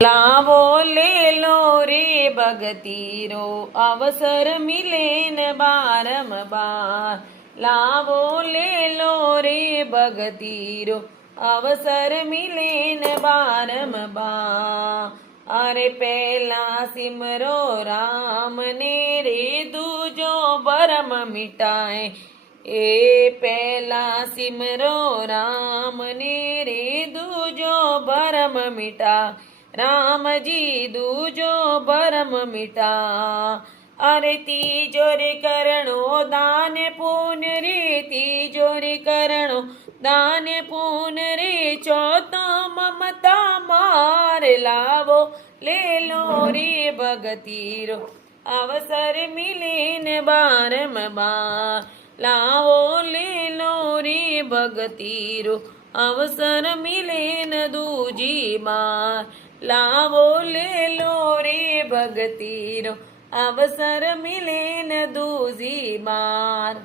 લાવો લે લો રે ભગતીરો અવસર મિલે ને બારંબાર લાવો લે લો રે ભગતીરો અવસર મિલે ને બારંબાર અરે પહેલા સિમરો રામ ને રે દૂજો ભરમ મિટાય એ પહેલા સિમરો રામ ને રે દૂજો ભરમ મિટા રામજી દૂજો ભરમ મિટા અરે તીજોરી કરણો દાન પૂન રે તીજોરી કરણો દાન પૂન રે ચોથો મમતા માર લાવો લે લો રે ભગતીરો અવસર મિલે ને બારંબાર લાવો લે લો રે ભગતીરો અવસર મિલે ને દૂજી બાર લાવો લે લો રે ભગતીરો અવસર મિલે ને દૂજી બાર।